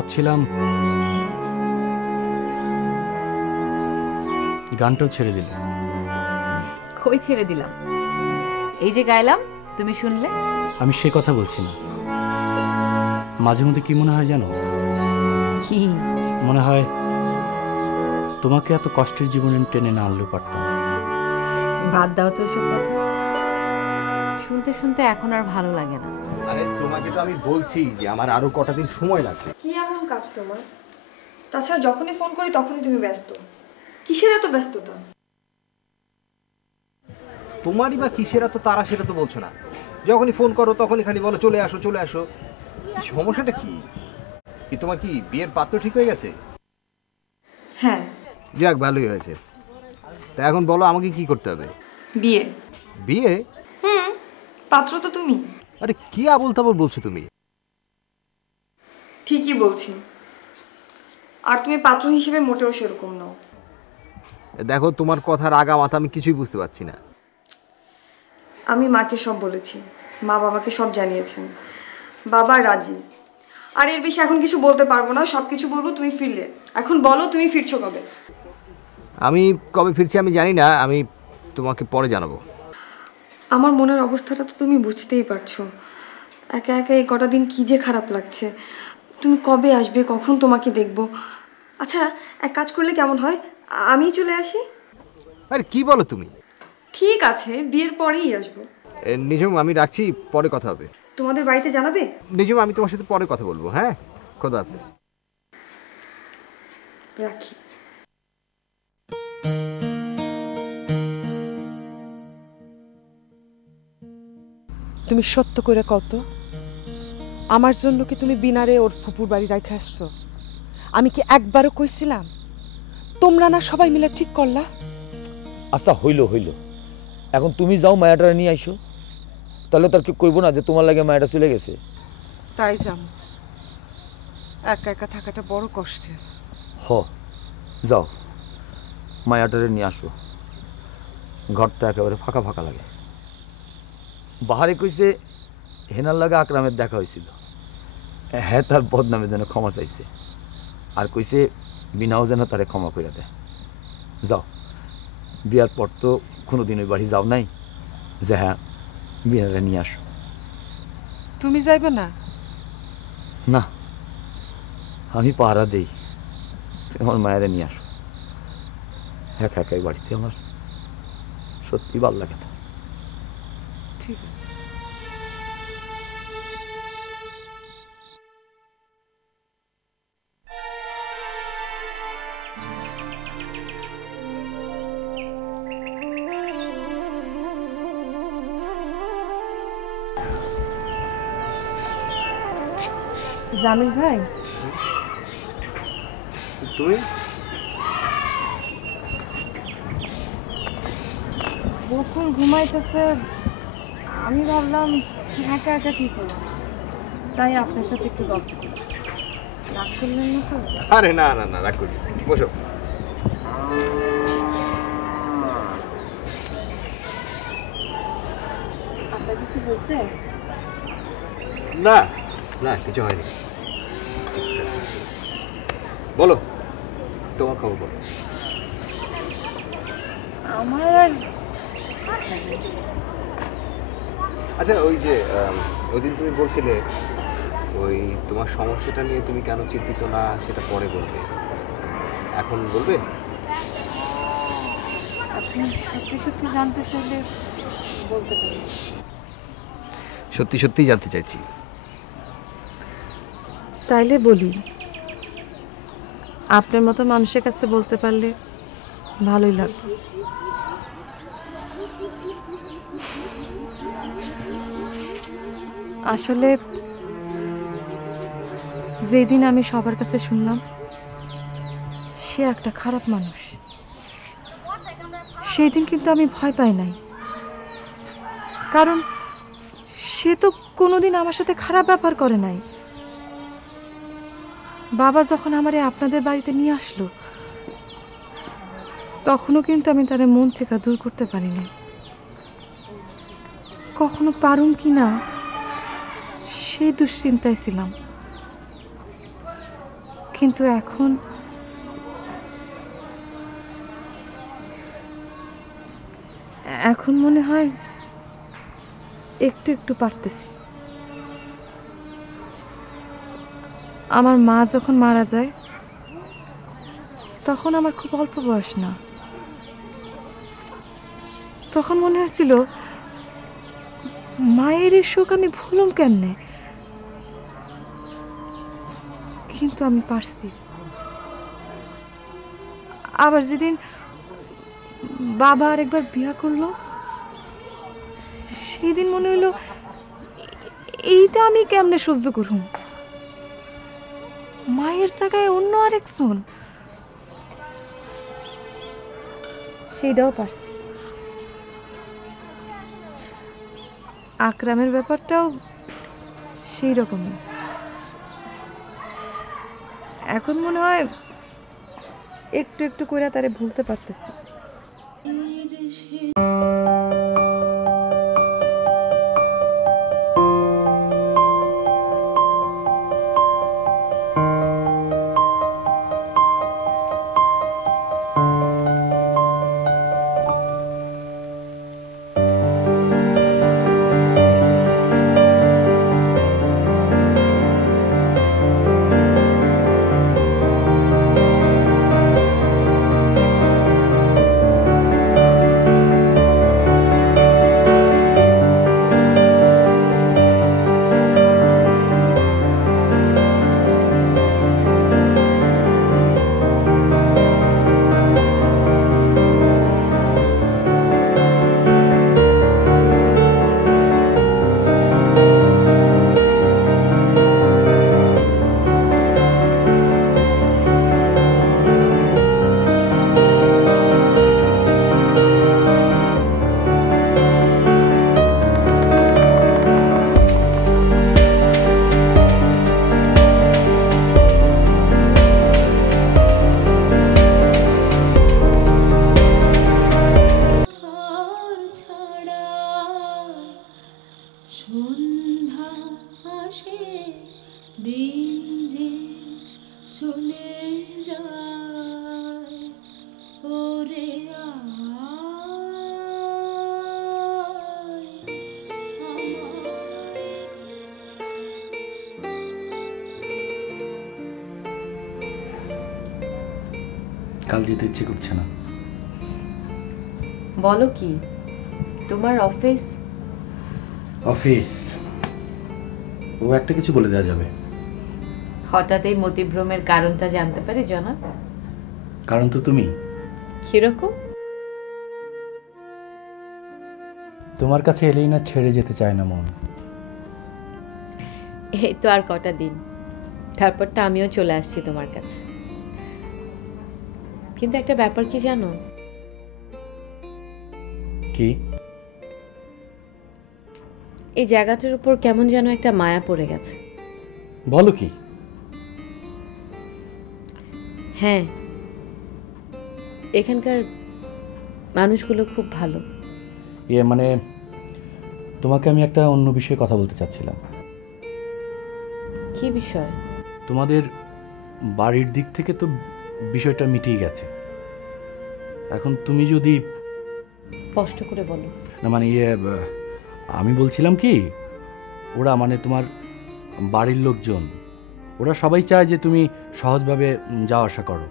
ভাবছিলাম গানটাও ছেড়ে দিলে। কই ছেড়ে দিলাম? এই যে গাইলাম, তুমি শুনলে। আমি সে কথা বলছি না। মাঝে মধ্যে কি মনে হয় জানো? কি মনে হয় তোমাকে এত কষ্টের জীবনে টেনে না আনলেও পারতাম। বাদ দাও তো সব কথা, শুনতে শুনতে এখন আর ভালো লাগে না। আরে তোমাকে তো আমি বলছি যে আমার আরো কটা দিন সময় লাগবে। কি এমন কাজ তোমার? তাছাড়া যখনই ফোন করি তখনই তুমি ব্যস্ত। কিসের এত ব্যস্ততা? তোমারই বা কিসের এত তারা সেটা তো বলছো না। যখনই ফোন করো তখনই খালি বলো চলে আসো চলে আসো। সমস্যাটা কি? কি তোমার কি বিয়ের পাত্র ঠিক হয়ে গেছে? হ্যাঁ। যাক, ভালোই হয়েছে। তা এখন বলো আমাকে কি করতে হবে? বিয়ে। বিয়ে? পাত্র তো তুমি। আরে কি আবল তাবল বলছো তুমি? ঠিকই বলছি। আর তুমি পাত্র হিসেবে মোটেও সেরকম নও। দেখো, তোমার কথার আগা মাথা আমি কিছুই বুঝতে পারছি না। আমি মাকে সব বলেছি, মা বাবাকে সব জানিয়েছেন, বাবা রাজি। আর এর বেশি এখন কিছু বলতে পারবো না, সব কিছু বলবো তুমি ফিরলে। এখন বলো তুমি ফিরছো কবে? আমি কবে ফিরছি আমি জানি না, আমি তোমাকে পরে জানাবো। আমার মনের অবস্থাটা তো তুমি বুঝতেই পারছো। একা একা এই কটা দিন কি যে খারাপ লাগছে। তুমি কবে আসবে, কখন তোমাকে দেখবো? আচ্ছা, এক কাজ করলে কেমন হয়, আমি চলে আসি? আরে কি বলো তুমি? ঠিক আছে, বিয়ের পরেই আসবো। নিজম, আমি রাখছি, পরে কথা হবে। তোমাদের বাড়িতে জানাবে? নিজম, আমি তোমার সাথে পরে কথা বলবো। হ্যাঁ, খোদা হাফেজ। রাখি। তুমি সত্য করে কত, আমার জন্য কি তুমি বিনারে ওর ফুপুর বাড়ি রাখে আসছো? আমি কি একবারও কইছিলাম? তোমরা না সবাই মিলে ঠিক করলা? আচ্ছা, হইল হইল, এখন তুমি যাও মায়াটা নিয়ে আইসো। তাহলে তার কি কইব না যে তোমার লাগে মায়াটা চলে গেছে? তাই যাম। একা একা থাকাটা বড় কষ্টের। হ, যাও মায়াটারে নিয়ে আসো। ঘরটা একেবারে ফাঁকা ফাঁকা লাগে। বাহারে কইছে হেনার লাগে আকরামের দেখা হয়েছিল, হ্যাঁ তার বদনামে যেন ক্ষমা চাইছে, আর কইছে বিনাও যেন তারে ক্ষমা করে দেয়। যাও, বিয়ার পর তো কোনোদিন ওই বাড়ি যাও নাই, যে হ্যাঁ বিনারে নিয়ে আসো। তুমি যাইবে না? না, আমি পাহারা দেই, আমার মায়েরা নিয়ে আসো। একা একাই বাড়িতে আমার সত্যি ভালো লাগে না। ঠিক আছে। জামিল ভাই, তুমি? বকুল ঘুমাইতেছে, আমি ভাবলাম একা একা কি করব, তাই আপনার সাথে একটু গল্প করি। রাগ করলেন না তো? আরে না না না, রাগ করি, বসো। আপনার কিছু বলছে? না না, কিছু হয়নি। বলো, তোমার খবর বলো। আমার আর আচ্ছা, ওই যে ওই দিন তুমি বলছিলে ওই তোমার সমস্যাটা নিয়ে তুমি কেন চিন্তিত না সেটা পরে বলবে, এখন বলবে? আপনি সত্যি সত্যি জানতে চাইলে বলতে পারেন। সত্যি সত্যিই জানতে চাইছি। তাইলে বলি, আপনার মতো মানুষের কাছে বলতে পারলে ভালোই লাগবে। আসলে যেদিন আমি সবার কাছে শুনলাম সে একটা খারাপ মানুষ, সেই দিন কিন্তু আমি ভয় পাই নাই, কারণ সে তো কোনোদিন আমার সাথে খারাপ ব্যাপার করে নাই। বাবা যখন আমারে আপনাদের বাড়িতে নিয়ে আসলো তখনও কিন্তু আমি তার মন থেকে দূর করতে পারিনি। কখনো পারুম কি না সেই দুশ্চিন্তায় ছিলাম। কিন্তু এখন এখন মনে হয় একটু একটু পারতেছি। আমার মা যখন মারা যায় তখন আমার খুব অল্প বয়স না, তখন মনে হয়েছিল মায়ের এই শোক আমি ভুলুম কেমনে, কিন্তু আমি পারছি। আবার যেদিন বাবা আরেকবার বিয়া করলো সেই দিন মনে হইলো এইটা আমি কেমনে সহ্য করুম, মায়ের জায়গায় অন্য আরেকজন, সেইটাও পারছি। আকরামের ব্যাপারটাও সেই রকমই। এখন মনে হয় একটু একটু করে তারে ভুলতে পারতেছি। কাল যেতে ইচ্ছে করছে না। বলো কি, তোমার অফিস? অফিস ও একটা কিছু বলে দেওয়া যাবে। হঠাৎ এই মতিভ্রমের কারণটা জানতে পারি জনাব? কারণ তো তুমি। কিরকম? তোমার কাছে এলেই না ছেড়ে যেতে চায় না মন। এই তো আর কটা দিন, তারপরটা আমিও চলে আসছি তোমার কাছে। কিন্তু একটা ব্যাপার কি জানো? কি? এই জায়গাটার উপর কেমন যেন একটা মায়া পড়ে গেছে। বলো কি? হ্যাঁ, এখানকার মানুষগুলো খুব ভালো। মানে তোমাকে আমি একটা অন্য বিষয়ে কথা বলতে চাচ্ছিলাম। কি বিষয়? তোমাদের বাড়ির দিক থেকে তো বিষয়টা মিটিয়ে গেছে। এখন তুমি যদি স্পষ্ট করে বলো না, মানে আমি বলছিলাম কি, ওরা মানে তোমার বাড়ির লোকজন, ওরা সবাই চায় যে তুমি সহজভাবে যাওয়া আসা করো।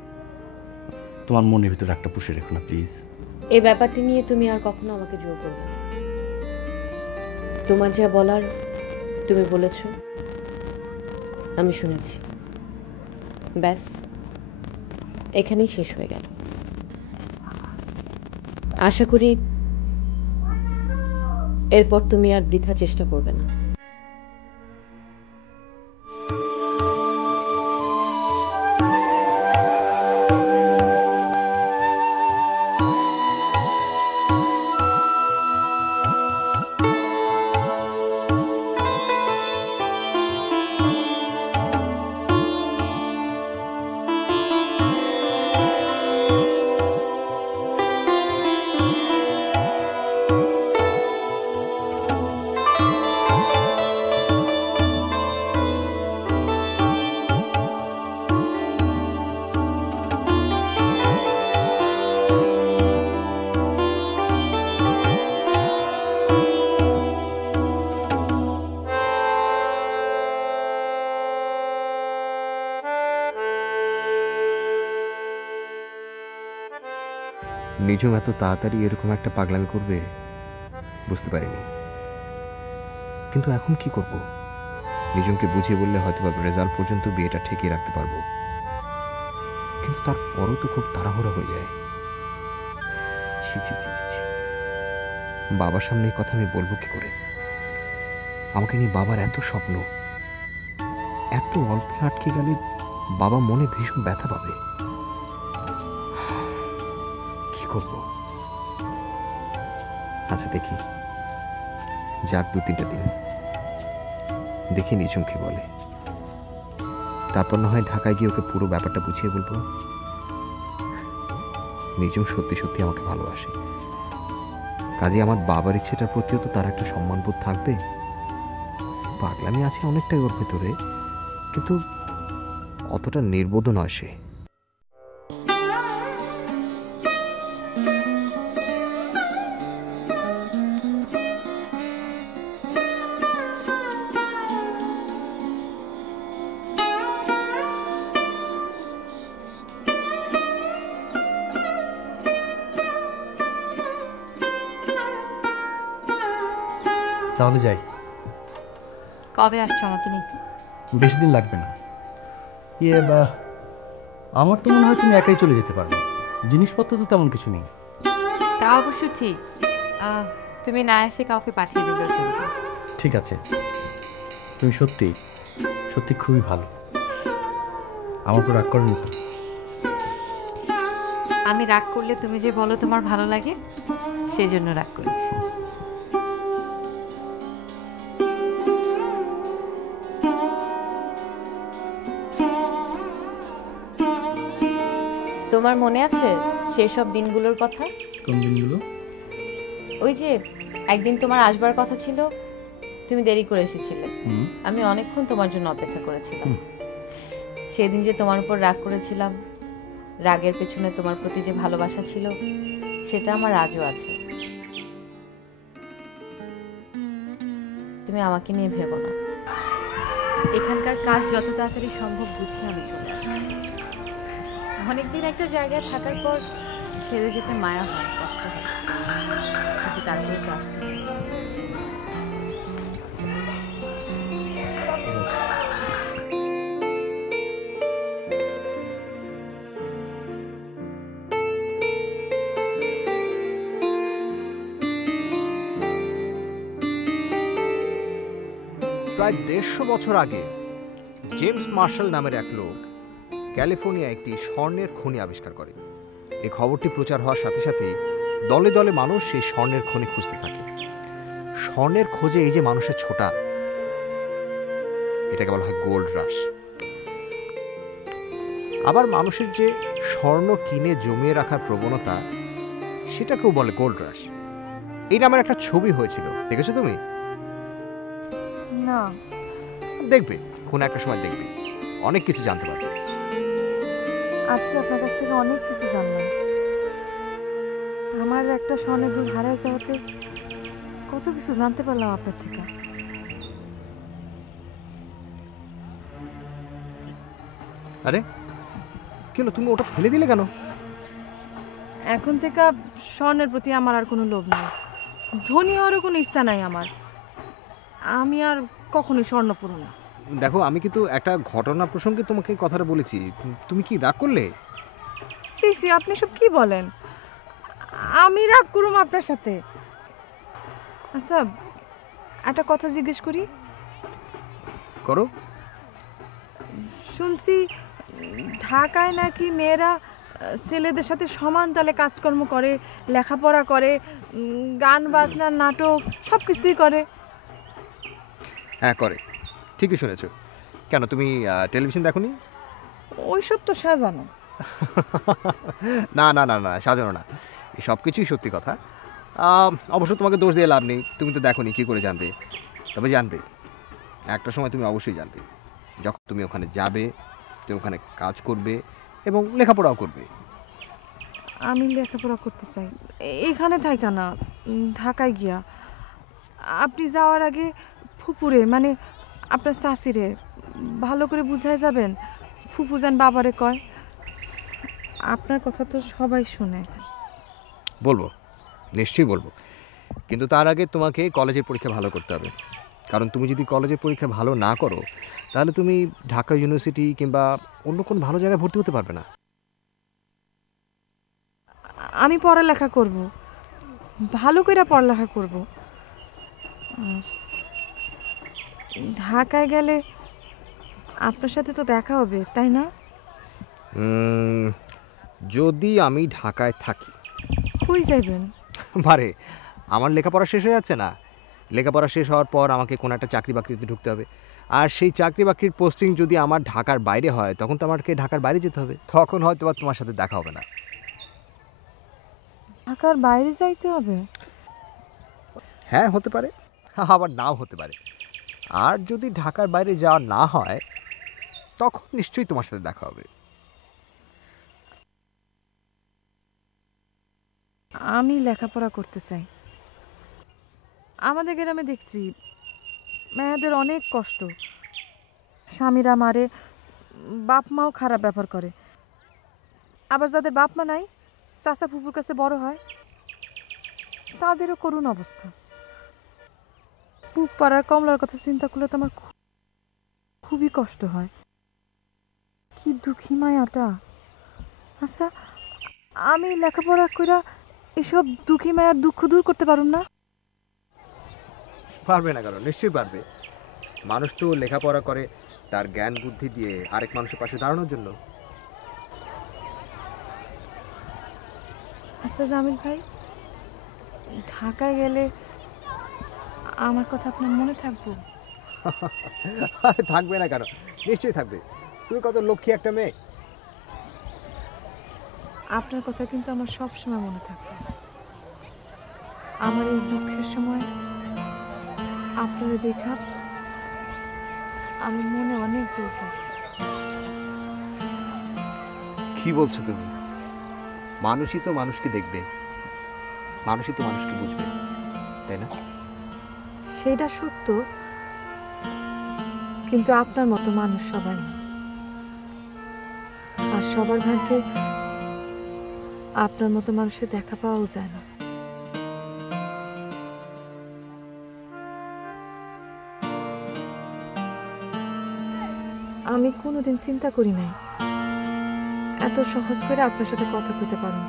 তোমার মনের ভিতরে একটা পুষে রেখো না প্লিজ। এই ব্যাপারটি নিয়ে তুমি আর কখনো আমাকে জোর করবে না। তোমার যা বলার তুমি বলেছ, আমি শুনেছি, ব্যাস এখানেই শেষ হয়ে গেল। আশা করি এরপর তুমি আর বৃথা চেষ্টা করবে না। নিজম এত তাড়াতাড়ি এরকম একটা পাগলামি করবে বুঝতে পারিনি। কিন্তু এখন কি করব? নিজমকে বুঝিয়ে বললে হয়তো বা রেজাল্ট পর্যন্ত বিয়েটা ঠেকিয়ে রাখতে পারবো, কিন্তু তারপরও তো খুব তাড়াহুড়ো হয়ে যায়। ছি ছি ছি ছি ছি, বাবার সামনে এই কথা আমি বলবো কি করে? আমাকে নিয়ে বাবার এত স্বপ্ন, এত অল্পে আটকে গেলে বাবা মনে ভীষণ ব্যথা পাবে। কি করব? আচ্ছা দেখি, যাক 2-3টা দিন দেখি নিজম কি বলে, তারপর না হয় ঢাকায় গিয়ে ওকে পুরো ব্যাপারটা বুঝিয়ে বলবো। নিজম সত্যি সত্যি আমাকে ভালোবাসে, কাজে আমার বাবার ইচ্ছেটার প্রতিও তো তার একটা সম্মানবোধ থাকবে। পাগলামি আছে অনেকটাই ওর ভেতরে, কিন্তু অতটা নির্বোধ নয় সে। তাহলে যাই। কবে আসছো আমাকে নিয়ে? বেশি দিন লাগবে না। আমার তো মনে হয় তুমি একাই চলে যেতে পারবে, জিনিসপত্র তো তেমন কিছু নেই। তা অবশ্য ঠিক, তুমি না এসে কাউকে পাঠিয়ে দিলে চলবে। ঠিক আছে, তুমি সত্যি সত্যি খুবই ভালো, আমার উপর রাগ করনি তো? আমি রাগ করলে তুমি যে বলো তোমার ভালো লাগে, সেই জন্য রাগ করেছি। তোমার মনে আছে সেসব দিনগুলোর কথা? কোন দিনগুলো? ওই যে একদিন তোমার আসবার কথা ছিল, তুমি দেরি করে এসেছিলে, আমি অনেকক্ষণ তোমার জন্য অপেক্ষা করেছিলাম। সেদিন যে তোমার উপর রাগ করেছিলাম, রাগের পেছনে তোমার প্রতি যে ভালোবাসা ছিল, সেটা আমার আজও আছে। তুমি আমাকে নিয়ে ভেবো না, এখানকার কাজ যত তাড়াতাড়ি সম্ভব গুছিয়ে আমি চলে আসবো। অনেকদিন একটা জায়গায় থাকার পর ছেড়ে যেতে মায়া হয়, কষ্ট হয়, কিন্তু তারপরে তো আসতে হয়। প্রায় 150 বছর আগে জেমস মার্শাল নামের এক লোক ক্যালিফোর্নিয়া একটি স্বর্ণের খনি আবিষ্কার করে। এই খবরটি প্রচার হওয়ার সাথে সাথেই দলে দলে মানুষ সেই স্বর্ণের খনি খুঁজতে থাকে। স্বর্ণের খোঁজে এই যে মানুষের ছোটা, এটাকে বলা হয় গোল্ড রাশ। আবার মানুষের যে স্বর্ণ কিনে জমিয়ে রাখার প্রবণতা, সেটাকেও বলে গোল্ড রাশ। এই নামের একটা ছবি হয়েছিল, দেখেছো তুমি? না, দেখবে, কোন একটা সময় দেখবে, অনেক কিছু জানতে পারবে। আজকে আপনার কাছ থেকে অনেক কিছু জানলাম। আমার একটা স্বর্ণের দুল হারায় যাওয়াতে কত কিছু জানতে পারলাম আপনার থেকে। আরে কেন তুমি ওটা ফেলে দিলে কেন? এখন থেকে স্বর্ণের প্রতি আমার আর কোনো লোভ নাই, ধনী হওয়ারও কোনো ইচ্ছা নাই আমার। আমি আর কখনোই স্বর্ণ পরব না। দেখো, আমি কিন্তু একটা ঘটনা প্রসঙ্গে তোমাকে কথাটা বলেছি, তুমি কি রাগ করলে? সি সি, আপনি সব কি বলেন? আমি রাগ করুম আপনার সাথে? আচ্ছা, একটা কথা জিজ্ঞেস করি। করো। শুনছি ঢাকায় নাকি মেয়েরা ছেলেদের সাথে সমান তালে কাজকর্ম করে, লেখাপড়া করে, গান বাজনা নাটক সব কিছুই করে। হ্যাঁ করে, ঠিকই শুনেছো। কেন তুমি টেলিভিশন দেখোনি? ওইসব তো সাজানো। না না না না, সাজানো না, এই সব কিছুই সত্যি কথা। অবশ্য তোমাকে দোষ দিয়ে লাভ নেই, তুমি তো দেখোনি, কী করে জানবে? তবে জানবে, একটা সময় তুমি অবশ্যই জানবে, যখন তুমি ওখানে যাবে, তুমি ওখানে কাজ করবে এবং লেখাপড়াও করবে। আমি লেখাপড়া করতে চাই, এখানে থাকা না, ঢাকায় গিয়া। আপনি যাওয়ার আগে ফুপুরে, মানে আপনার চাচিরে ভালো করে বুঝায় যাবেন। ফুপু যেন বাবারে কয়, আপনার কথা তো সবাই শুনে। বলবো, নিশ্চয়ই বলবো, কিন্তু তার আগে তোমাকে কলেজের পরীক্ষা ভালো করতে হবে। কারণ তুমি যদি কলেজের পরীক্ষা ভালো না করো তাহলে তুমি ঢাকা ইউনিভার্সিটি কিংবা অন্য কোনো ভালো জায়গায় ভর্তি হতে পারবে না। আমি পড়ালেখা করব, ভালো করে পড়ালেখা করব। আর ঢাকায় গেলে আপনার সাথে তো দেখা হবে, তাই না? যদি আমি ঢাকায় থাকি। কই যাইবেন? বারে, আমার লেখাপড়া শেষ হয়ে যাচ্ছে না। লেখাপড়া শেষ হওয়ার পর আমাকে কোনো একটা চাকরি বাকরিতে ঢুকতে হবে, আর সেই চাকরি বাকরির পোস্টিং যদি আমার ঢাকার বাইরে হয় তখন তো আমাকে ঢাকার বাইরে যেতে হবে। তখন হয়তো বা তোমার সাথে দেখা হবে না। ঢাকার বাইরে যাইতে হবে? হ্যাঁ, হতে পারে, আবার নাও হতে পারে। আর যদি ঢাকার বাইরে যাওয়া না হয় তখন নিশ্চয়ই তোমার সাথে দেখা হবে। আমি লেখাপড়া করতে চাই। আমাদের গ্রামে দেখছি মেয়েদের অনেক কষ্ট, স্বামীরা মারে, বাপ মাও খারাপ ব্যবহার করে। আবার যাদের বাপ মা নাই, চাচা ফুপুর কাছে বড় হয়, তাদেরও করুণ অবস্থা। পুপ পাড়ার কমলার কথা চিন্তা করলে তো আমার খুবই কষ্ট হয়। কি দুঃখী মায়াটা। আচ্ছা, আমি লেখাপড়া কইরা এসব দুঃখী মায়ার দুঃখ দূর করতে পারুম না? পারবে না, কারণ নিশ্চয়ই পারবে। মানুষ তো লেখাপড়া করে তার জ্ঞান বুদ্ধি দিয়ে আরেক মানুষের পাশে দাঁড়ানোর জন্য। আচ্ছা জামিল ভাই, ঢাকায় গেলে আমার কথা আপনার মনে থাকবো? থাকবে না কেন, নিশ্চয়ই থাকবে। তুমি কত লক্ষ্মী একটা মেয়ে। আপনার কথা কিন্তু আমার সব সময় মনে থাকবে। আমার এই দুঃখের সময় আপনারা দেখা আমি মনে অনেক জোর পাচ্ছি। কি বলছো তুমি? মানুষই তো মানুষকে দেখবে, মানুষই তো মানুষকে বুঝবে, তাই না? সেটা সত্য, কিন্তু আপনার মতো মানুষ সবাই না। আর সবার ভাগ্যে আপনার মতো মানুষের দেখা পাওয়াও যায় না। আমি কোনোদিন চিন্তা করি নাই এত সহজ করে আপনার সাথে কথা কইতে পারুন।